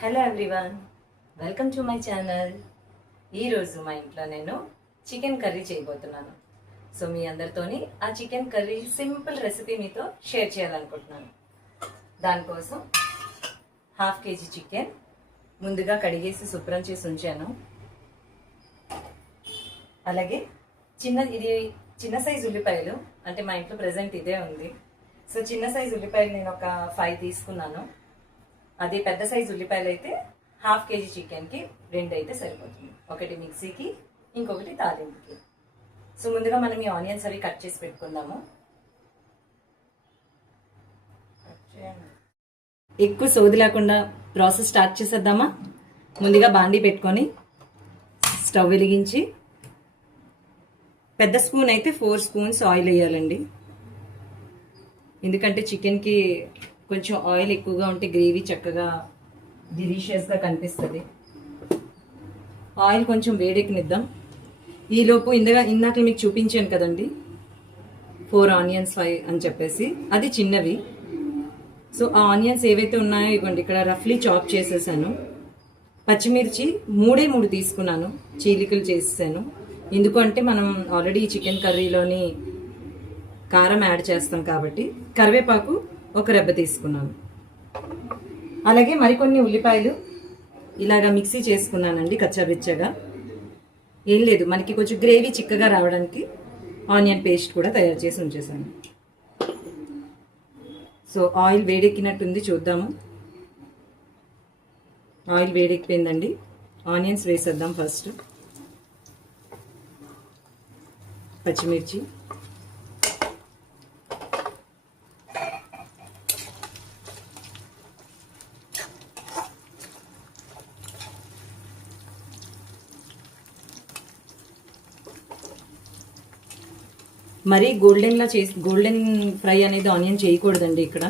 Hello everyone, welcome to my channel. ఈరోజు మా ఇంట్లో నేను చికెన్ కర్రీ చేయబోతున్నాను. సో మీ అందరితోని ఆ చికెన్ కర్రీ సింపుల్ రెసిపీ మీతో షేర్ చేయాలనుకుంటున్నాను. దానికోసం 1/2 kg చికెన్ ముందుగా కడిగేసి శుభ్రం చేసి ఉంచాను. అలాగే చిన్న సైజు ఉల్లిపాయలు, అంటే మా ఇంట్లో ప్రజెంట్ ఇదే ఉంది. సో చిన్న సైజు ఉల్లిపాయలు నేను ఒక 5 తీసుకున్నాను. అదే పెద్ద సైజు ఉల్లిపాయలు అయితే 1/2 kg చికెన్కి 2 అయితే సరిపోతుంది. ఒకటి మిక్సీకి, ఇంకొకటి తాలింపుకి. సో ముందుగా మనం ఈ ఆనియన్స్ అవి కట్ చేసి పెట్టుకుందాము. ఎక్కువ సోది లేకుండా ప్రాసెస్ స్టార్ట్ చేసేద్దామా? ముందుగా బాండీ పెట్టుకొని స్టవ్ వెలిగించి పెద్ద స్పూన్ అయితే 4 స్పూన్స్ ఆయిల్ వేయాలండి. ఎందుకంటే చికెన్కి కొంచెం ఆయిల్ ఎక్కువగా ఉంటే గ్రేవీ చక్కగా డిలీషియస్గా కనిపిస్తుంది. ఆయిల్ కొంచెం వేడెక్కనిద్దాం. ఈలోపు ఇందాక మీకు చూపించాను కదండి 4 ఆనియన్స్ 5 అని చెప్పేసి, అది చిన్నవి. సో ఆ ఆనియన్స్ ఏవైతే ఉన్నాయో ఇవ్వండి, ఇక్కడ రఫ్లీ చాప్ చేసేసాను. పచ్చిమిర్చి 3 తీసుకున్నాను, చీలికలు చేసేసాను. ఎందుకంటే మనం ఆల్రెడీ చికెన్ కర్రీలోని కారం యాడ్ చేస్తాం కాబట్టి. కరివేపాకు 1 రెబ్బ తీసుకున్నాను. అలాగే మరికొన్ని ఉల్లిపాయలు ఇలాగా మిక్సీ చేసుకున్నానండి కచ్చాబిచ్చగా. ఏం లేదు, మనకి కొంచెం గ్రేవీ చిక్కగా రావడానికి ఆనియన్ పేస్ట్ కూడా తయారు చేసి ఉంచేసాను. సో ఆయిల్ వేడెక్కినట్టుంది, చూద్దాము. ఆయిల్ వేడెక్కిపోయిందండి. ఆనియన్స్ వేసేద్దాం. ఫస్ట్ పచ్చిమిర్చి, మరీ గోల్డెన్ ఫ్రై అనేది ఆనియన్ చేయకూడదండి ఇక్కడ.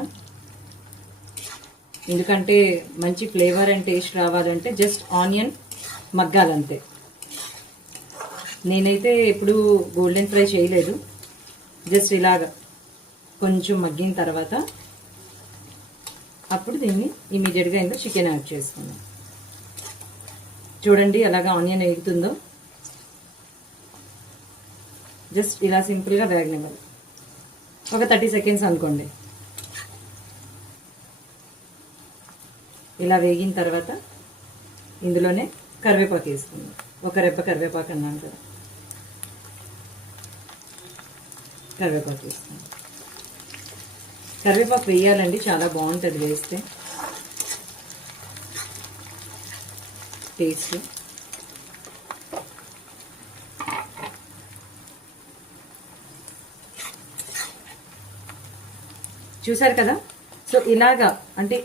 ఎందుకంటే మంచి ఫ్లేవర్ అండ్ టేస్ట్ రావాలంటే జస్ట్ ఆనియన్ మగ్గాలంతే. నేనైతే ఎప్పుడు గోల్డెన్ ఫ్రై చేయలేదు. జస్ట్ ఇలాగ కొంచెం మగ్గిన తర్వాత అప్పుడు దీన్ని ఇమీడియట్గా ఇందులో చికెన్ యాడ్ చేసుకున్నాం. చూడండి ఎలాగా ఆనియన్ వేగుతుందో. జస్ట్ ఇలా సింపుల్గా వేగనివ్వాలి, ఒక 30 సెకండ్స్ అనుకోండి. ఇలా వేగిన తర్వాత ఇందులోనే కరివేపాకు వేసుకుందాం. 1 రెబ్బ కరివేపాకు అన్నాను కదా, కరివేపాకు వేసుకుందాం. కరివేపాకు వేయాలండి, చాలా బాగుంటుంది వేస్తే టేస్ట్. చూసారు కదా. సో ఇలాగా అంటే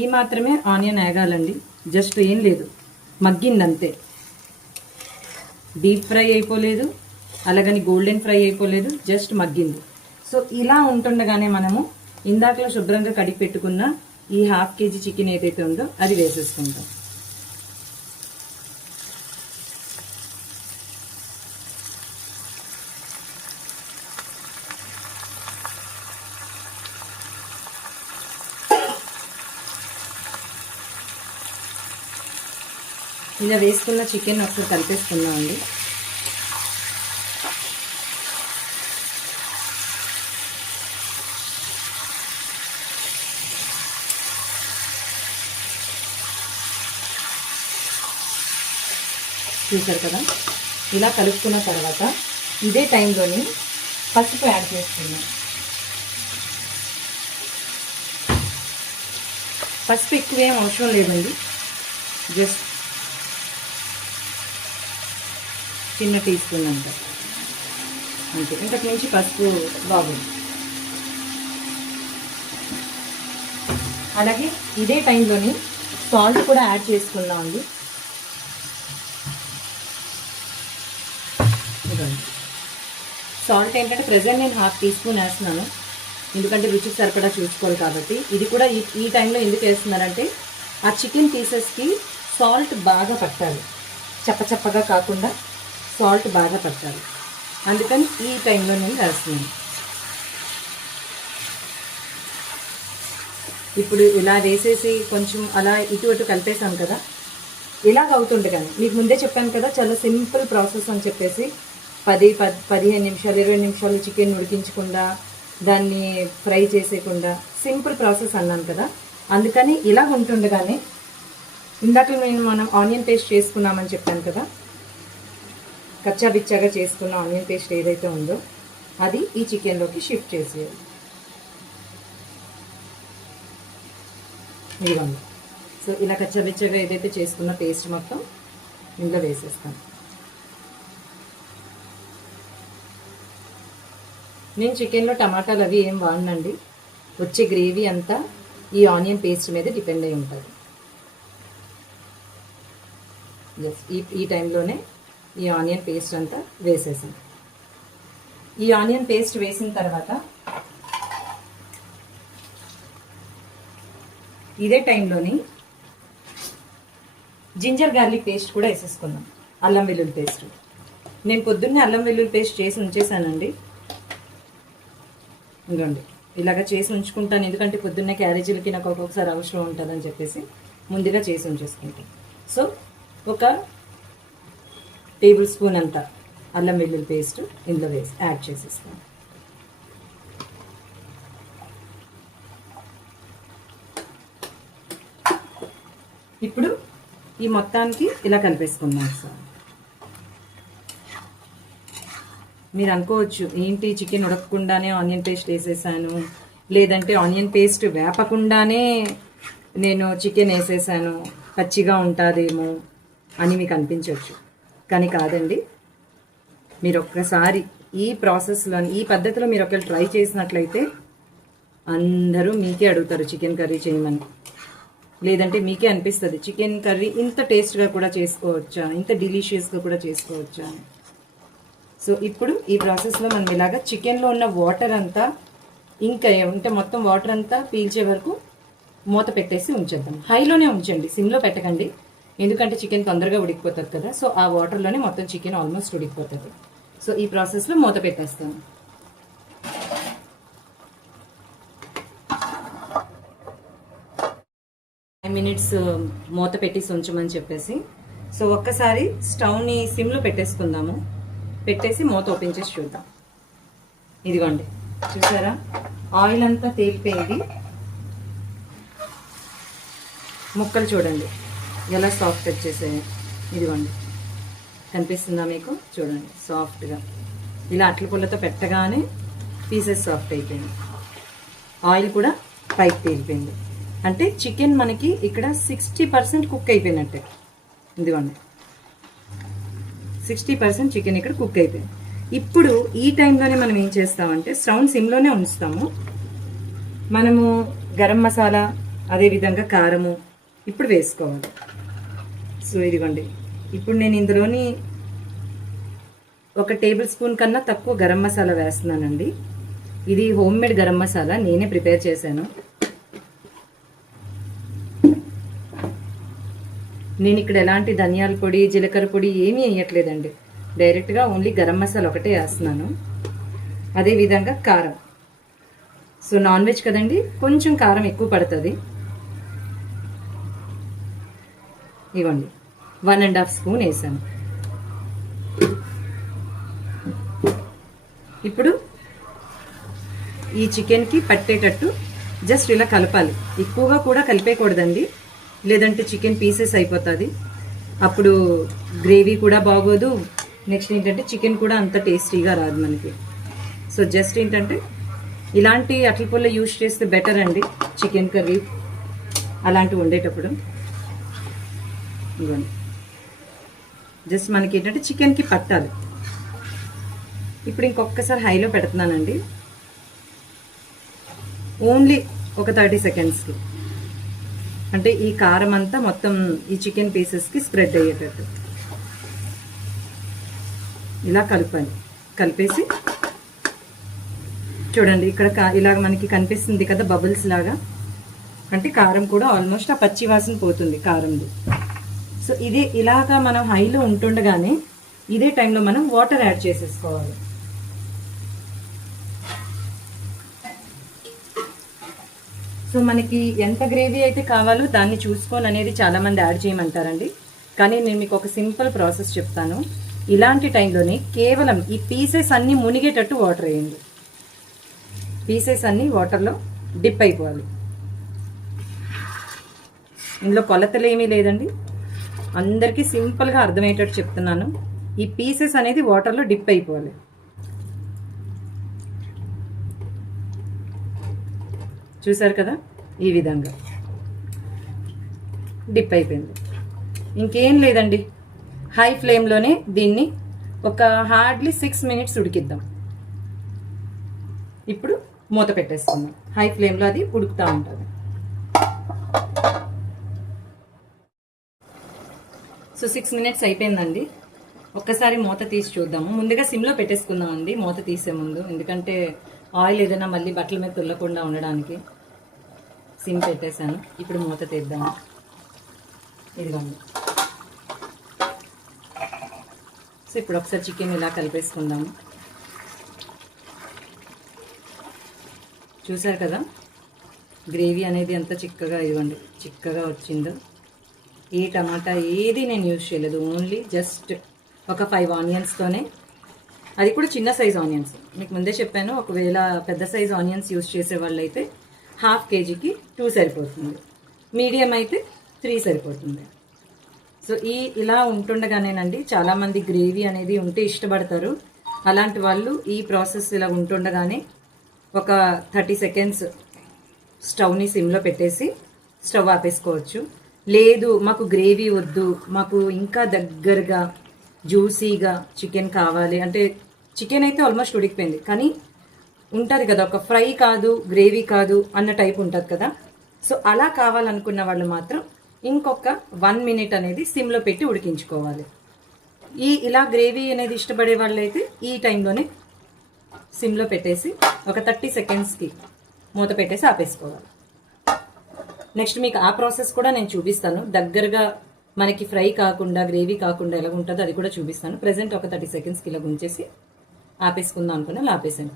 ఈ మాత్రమే ఆనియన్ వేగాలండి. జస్ట్ ఏం లేదు, మగ్గిందంతే. డీప్ ఫ్రై అయిపోలేదు, అలాగని గోల్డెన్ ఫ్రై అయిపోలేదు, జస్ట్ మగ్గింది. సో ఇలా ఉంటుండగానే మనము ఇందాకలో శుభ్రంగా కడిగి పెట్టుకున్న ఈ 1/2 kg చికెన్ ఏదైతే ఉందో అది వేసేసుకుంటాం. ఇలా వేసుకున్న చికెన్ ఒకసారి కలిపేసుకున్నాం అండి. చూసారు కదా. ఇలా కలుపుకున్న తర్వాత ఇదే టైంలోని పసుపు యాడ్ చేసుకున్నాం. పసుపు ఎక్కువేం అవసరం లేదండి, జస్ట్ చిన్న టీ స్పూన్ అంత అంతే. ఇంతకు మించి పసుపు బాగుంది. అలాగే ఇదే టైంలోని సాల్ట్ కూడా యాడ్ చేసుకున్నాం అండి. సాల్ట్ ఏంటంటే ప్రెజెంట్ నేను 1/2 టీస్పూన్ వేస్తున్నాను, ఎందుకంటే రుచికి సరిపడా చూసుకోవాలి కాబట్టి. ఇది కూడా ఈ టైంలో ఎందుకు వేస్తున్నానంటే ఆ చికెన్ పీసెస్కి సాల్ట్ బాగా పట్టాలి, చప్పచప్పగా కాకుండా సాల్ట్ బాగా పట్టాలి. అందుకని ఈ టైంలో నేను వేస్తున్నాను. ఇప్పుడు ఇలా వేసేసి కొంచెం అలా ఇటు అటు కలిపేసాం కదా, ఇలాగ అవుతుంది. కానీ మీకు ముందే చెప్పాను కదా చాలా సింపుల్ ప్రాసెస్ అని చెప్పేసి, 15 నిమిషాలు 20 నిమిషాలు చికెన్ ఉడికించకుండా దాన్ని ఫ్రై చేసేయకుండా సింపుల్ ప్రాసెస్ అన్నాను కదా. అందుకని ఇలాగ ఉంటుండగానే ఇందాక మనం ఆనియన్ పేస్ట్ చేసుకున్నామని చెప్పాను కదా, కచ్చా బిచ్చాగా చేసుకున్న ఆనియన్ పేస్ట్ ఏదైతే ఉందో అది ఈ చికెన్లోకి షిఫ్ట్ చేసేయాలి. ఇదిగోండి. సో ఇలా కచ్చా బిచ్చాగా ఏదైతే చేసుకున్న పేస్ట్ మొత్తం ఇందులో వేసేస్తాను. నేను చికెన్లో టమాటాలు అవి ఏం వాడనండి, వచ్చే గ్రేవీ అంతా ఈ ఆనియన్ పేస్ట్ మీద డిపెండ్ అయి ఉంటుంది. ఈ టైంలోనే ఈ ఆనియన్ పేస్ట్ అంతా వేసేసాను. ఈ ఆనియన్ పేస్ట్ వేసిన తర్వాత ఇదే టైంలోని జింజర్ గార్లిక్ పేస్ట్ కూడా వేసేసుకున్నాం. అల్లం వెల్లుల్లి పేస్ట్ నేను పొద్దున్నే అల్లం వెల్లుల్లి పేస్ట్ చేసి ఉంచేసానండి. ఇదిగోండి ఇలాగ చేసి ఉంచుకుంటాను, ఎందుకంటే పొద్దున్నే క్యారేజీలకి నాకు ఒక్కొక్కసారి అవసరం ఉంటుందని చెప్పేసి ముందుగా చేసి ఉంచేసుకుంటాను. సో ఒక టేబుల్ స్పూన్ అంత అల్లం వెల్లుల్లి పేస్ట్ ఇందులో వేసి యాడ్ చేసేస్తాను. ఇప్పుడు ఈ మొత్తానికి ఇలా కలిపేసుకుందాం సార్. మీరు అనుకోవచ్చు ఏంటి చికెన్ ఉడకకుండానే ఆనియన్ పేస్ట్ వేసేసాను, లేదంటే ఆనియన్ పేస్ట్ వేపకుండానే నేను చికెన్ వేసేసాను పచ్చిగా ఉంటుందేమో అని మీకు అనిపించవచ్చు. కానీ కాదండి, మీరు ఒక్కసారి ఈ ప్రాసెస్లో ఈ పద్ధతిలో మీరు ఒకవేళ ట్రై చేసినట్లయితే అందరూ మీకే అడుగుతారు చికెన్ కర్రీ చేయమని. లేదంటే మీకే అనిపిస్తుంది చికెన్ కర్రీ ఇంత టేస్ట్గా కూడా చేసుకోవచ్చా, ఇంత డెలిషియస్గా కూడా చేసుకోవచ్చా. సో ఇప్పుడు ఈ ప్రాసెస్లో మనం ఇలాగ చికెన్లో ఉన్న వాటర్ అంతా ఇంకా అంటే మొత్తం వాటర్ అంతా పీల్చే వరకు మూత పెట్టేసి ఉంచేద్దాం. హైలోనే ఉంచండి, సిమ్లో పెట్టకండి, ఎందుకంటే చికెన్ తొందరగా ఉడికిపోతుంది కదా. సో ఆ వాటర్లోనే మొత్తం చికెన్ ఆల్మోస్ట్ ఉడికిపోతుంది. సో ఈ ప్రాసెస్లో మూత పెట్టేస్తాను. మినిట్స్ మూత పెట్టేసి ఉంచమని చెప్పేసి, సో ఒక్కసారి స్టవ్ని సిమ్లో పెట్టేసుకుందాము. పెట్టేసి మూత ఓపెన్ చేసి చూద్దాం. ఇదిగోండి చూసారా, ఆయిల్ అంతా తేలిపోయింది. ముక్కలు చూడండి ఎలా సాఫ్ట్ వచ్చేసాయి. ఇదిగోండి కనిపిస్తుందా మీకు, చూడండి సాఫ్ట్గా ఇలా అట్ల పుల్లతో పెట్టగానే పీసెస్ సాఫ్ట్ అయిపోయింది. ఆయిల్ కూడా పైకి తేలిపోయింది. అంటే చికెన్ మనకి ఇక్కడ 60% కుక్ అయిపోయినట్టే. ఇదిగోండి 60% చికెన్ ఇక్కడ కుక్ అయిపోయింది. ఇప్పుడు ఈ టైంలోనే మనం ఏం చేస్తామంటే స్టవ్ సిమ్లోనే ఉంచుతాము. మనము గరం మసాలా అదేవిధంగా కారము ఇప్పుడు వేసుకోవాలి. సో ఇదిగోండి ఇప్పుడు నేను ఇందులోని 1 టేబుల్ స్పూన్ కన్నా తక్కువ గరం మసాలా వేస్తున్నానండి. ఇది హోమ్ మేడ్ గరం మసాలా, నేనే ప్రిపేర్ చేశాను. నేను ఇక్కడ ఎలాంటి ధనియాల పొడి జీలకర్ర పొడి ఏమీ వేయట్లేదండి, డైరెక్ట్గా ఓన్లీ గరం మసాలా ఒకటే వేస్తున్నాను. అదేవిధంగా కారం, సో నాన్ వెజ్ కదండి కొంచెం కారం ఎక్కువ పడుతుంది. ఇవ్వండి 1.5 స్పూన్ వేసాను. ఇప్పుడు ఈ చికెన్కి పట్టేటట్టు జస్ట్ ఇలా కలపాలి. ఎక్కువగా కూడా కలిపేయకూడదండి, లేదంటే చికెన్ పీసెస్ అయిపోతుంది, అప్పుడు గ్రేవీ కూడా బాగోదు. నెక్స్ట్ ఏంటంటే చికెన్ కూడా అంత టేస్టీగా రాదు మనకి. సో జస్ట్ ఏంటంటే ఇలాంటి అట్ల పుల్ల యూజ్ చేస్తే బెటర్ అండి చికెన్ కర్రీ అలాంటివి వండేటప్పుడు. ఇవ్వండి జస్ట్ మనకి ఏంటంటే చికెన్కి పట్టాలి. ఇప్పుడు ఇంకొకసారి హైలో పెడుతున్నానండి, ఓన్లీ ఒక 30 సెకండ్స్కి. అంటే ఈ కారం అంతా మొత్తం ఈ చికెన్ పీసెస్కి స్ప్రెడ్ అయ్యేటట్టు ఇలా కలపాలి. కలిపేసి చూడండి ఇక్కడ ఇలాగ మనకి కనిపిస్తుంది కదా బబుల్స్ లాగా, అంటే కారం కూడా ఆల్మోస్ట్ ఆ పచ్చి వాసన పోతుంది కారంలో. సో ఇదే ఇలాగా మనం హైలో ఉంటుండగానే ఇదే టైంలో మనం వాటర్ యాడ్ చేసేసుకోవాలి. సో మనకి ఎంత గ్రేవీ అయితే కావాలో దాన్ని చూసుకొని అనేది చాలామంది యాడ్ చేయమంటారండి. కానీ నేను మీకు ఒక సింపుల్ ప్రాసెస్ చెప్తాను. ఇలాంటి టైంలోనే కేవలం ఈ పీసెస్ అన్నీ మునిగేటట్టు వాటర్ వేయండి. పీసెస్ అన్నీ వాటర్లో డిప్ అయిపోవాలి. ఇందులో కొలతలు ఏమీ లేదండి, అందరికీ సింపుల్గా అర్థమయ్యేటట్టు చెప్తున్నాను. ఈ పీసెస్ అనేది వాటర్లో డిప్ అయిపోవాలి. చూసారు కదా, ఈ విధంగా డిప్ అయిపోయింది. ఇంకేం లేదండి, హై ఫ్లేమ్లోనే దీన్ని ఒక హార్డ్లీ 6 minutes ఉడికిద్దాం. ఇప్పుడు మూత పెట్టేసుకుందాం. హై ఫ్లేమ్లో అది ఉడుకుతూ ఉంటుంది. సో 6 minutes అయిపోయిందండి. ఒక్కసారి మూత తీసి చూద్దాము. ముందుగా సిమ్లో పెట్టేసుకుందామండి మూత తీసే ముందు, ఎందుకంటే ఆయిల్ ఏదైనా మళ్ళీ బట్టల మీద తుల్లకుండా ఉండడానికి సిమ్ పెట్టేశాను. ఇప్పుడు మూత తీద్దాము. ఇదిగోండి. సో ఇప్పుడు ఒకసారి చికెన్ ఇలా కలిపేసుకుందాము. చూసారు కదా గ్రేవీ అనేది ఎంత చిక్కగా, ఇవ్వండి చిక్కగా వచ్చిందో. ఏ టమాటా ఏది నేను యూజ్ చేయలేదు, ఓన్లీ జస్ట్ ఒక 5 ఆనియన్స్తోనే, అది కూడా చిన్న సైజ్ ఆనియన్స్. మీకు ముందే చెప్పాను, ఒకవేళ పెద్ద సైజ్ ఆనియన్స్ యూజ్ చేసే వాళ్ళు అయితే 1/2 kgకి 2 సరిపోతుంది, మీడియం అయితే 3 సరిపోతుంది. సో ఇలా ఉంటుండగానేనండి, చాలామంది గ్రేవీ అనేది ఉంటే ఇష్టపడతారు. అలాంటి వాళ్ళు ఈ ప్రాసెస్ ఇలా ఉంటుండగానే ఒక 30 seconds స్టవ్ని సిమ్లో పెట్టేసి స్టవ్ ఆపేసుకోవచ్చు. లేదు మాకు గ్రేవీ వద్దు, మాకు ఇంకా దగ్గరగా జ్యూసీగా చికెన్ కావాలి అంటే, చికెన్ అయితే ఆల్మోస్ట్ ఉడికిపోయింది, కానీ ఉంటుంది కదా ఒక ఫ్రై కాదు గ్రేవీ కాదు అన్న టైప్ ఉంటుంది కదా. సో అలా కావాలనుకున్న వాళ్ళు మాత్రం ఇంకొక 1 minute అనేది సిమ్లో పెట్టి ఉడికించుకోవాలి. ఇలా గ్రేవీ అనేది ఇష్టపడే వాళ్ళు అయితే ఈ టైంలోనే సిమ్లో పెట్టేసి ఒక 30 secondsకి మూత పెట్టేసి ఆపేసుకోవాలి. నెక్స్ట్ మీకు ఆ ప్రాసెస్ కూడా నేను చూపిస్తాను. దగ్గరగా మనకి ఫ్రై కాకుండా గ్రేవీ కాకుండా ఎలా ఉంటుందో అది కూడా చూపిస్తాను. ప్రజెంట్ ఒక 30 secondsకి ఇలా ఉంచేసి ఆపేసుకుందాం అనుకుని అలా ఆపేసాను.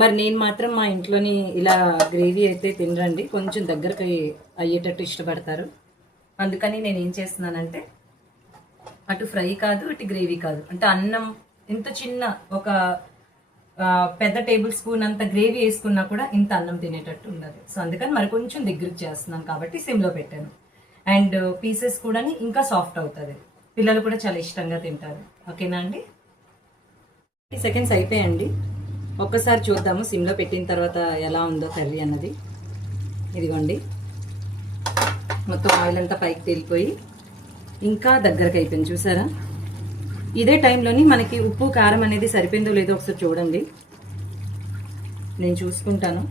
మరి నేను మాత్రం మా ఇంట్లోని ఇలా గ్రేవీ అయితే తినరండి, కొంచెం దగ్గరకు అయ్యేటట్టు ఇష్టపడతారు. అందుకని నేను ఏం చేస్తున్నానంటే, అటు ఫ్రై కాదు ఇటు గ్రేవీ కాదు అంటే, అన్నం ఇంత చిన్న ఒక పెద్ద టేబుల్ స్పూన్ అంత గ్రేవీ వేసుకున్నా కూడా ఇంత అన్నం తినేటట్టు ఉండదు. సో అందుకని మరి కొంచెం దగ్గరకు చేస్తున్నాను కాబట్టి సిమ్లో పెట్టాను. అండ్ పీసెస్ కూడా ఇంకా సాఫ్ట్ అవుతుంది, పిల్లలు కూడా చాలా ఇష్టంగా తింటారు. ఓకేనా అండి? 30 seconds అయిపోయాయండి. ఒక్కసారి చూద్దాము సిమ్లో పెట్టిన తర్వాత ఎలా ఉందో కర్రీ అన్నది. ఇదిగోండి, మొత్తం ఆయిల్ అంతా పైకి తేలిపోయి ఇంకా దగ్గరకు అయిపోయింది. చూసారా? ఇదే టైంలోని మనకి ఉప్పు కారం అనేది సరిపోయిందో లేదో ఒకసారి చూడండి, నేను చూసుకుంటాను.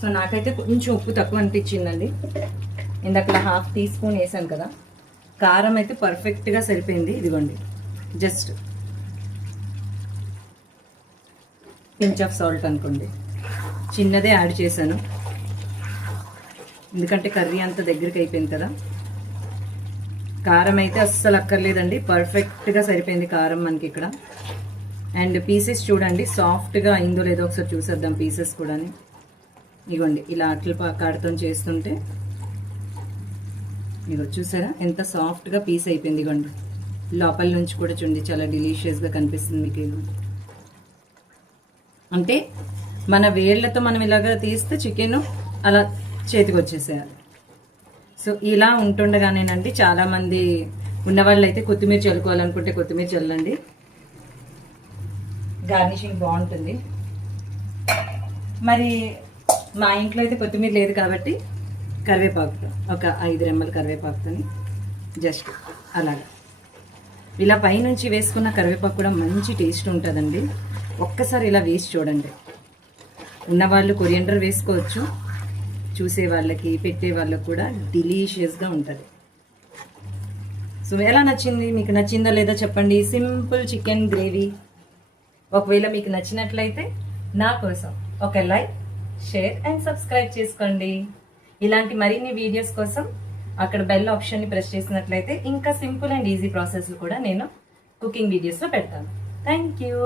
సో నాకైతే కొంచెం ఉప్పు తక్కువ అనిపించిందండి. ఇందాక 1/2 teaspoon వేసాను కదా, కారం అయితే పర్ఫెక్ట్గా సరిపోయింది. ఇదిగోండి, జస్ట్ పించ్ ఆఫ్ సాల్ట్ అనుకోండి, చిన్నదే యాడ్ చేశాను ఎందుకంటే కర్రీ అంత దగ్గరికి అయిపోయింది కదా. కారం అయితే అస్సలు అక్కర్లేదండి, పర్ఫెక్ట్గా సరిపోయింది కారం మనకి ఇక్కడ. అండ్ పీసెస్ చూడండి సాఫ్ట్గా అయిందో లేదో ఒకసారి చూసేద్దాం పీసెస్ కూడా. ఇగోండి, ఇలా అట్ల కాడతో చేస్తుంటే ఇగో చూసారా ఎంత సాఫ్ట్గా పీస్ అయిపోయింది. ఇగోండి, లోపల నుంచి కూడా చూడండి చాలా డెలీషియస్గా కనిపిస్తుంది మీకు. అంటే మన వేళ్లతో మనం ఇలాగా తీస్తే చికెన్ అలా చేతికి వచ్చేసేయాలి. సో ఇలా ఉంటుండగానేనండి, చాలామంది ఉన్నవాళ్ళు అయితే కొత్తిమీర చల్లుకోవాలనుకుంటే కొత్తిమీర చల్లండి, గార్నిషింగ్ బాగుంటుంది. మరి మా ఇంట్లో అయితే కొత్తిమీర లేదు కాబట్టి కరివేపాకుతో ఒక 5 రెమ్మల కరివేపాకుతో జస్ట్ అలాగా ఇలా పైనుంచి వేసుకున్న కరివేపాకు కూడా మంచి టేస్ట్ ఉంటుందండి. ఒక్కసారి ఇలా వేసి చూడండి. ఉన్నవాళ్ళు కొరియండర్ వేసుకోవచ్చు, చూసే వాళ్ళకి పెట్టే వాళ్ళకి కూడా డెలీషియస్గా ఉంటుంది. సో ఎలా నచ్చింది, మీకు నచ్చిందా లేదా చెప్పండి. Simple chicken gravy. ఒకవేళ మీకు నచ్చినట్లయితే నా కోసం ఒక లైక్, షేర్ అండ్ సబ్స్క్రైబ్ చేసుకోండి. ఇలాంటి మరిన్ని వీడియోస్ కోసం అక్కడ బెల్ ఆప్షన్ని ప్రెస్ చేసినట్లయితే ఇంకా సింపుల్ అండ్ ఈజీ ప్రాసెస్ కూడా నేను కుకింగ్ వీడియోస్లో పెడతాను. Thank you.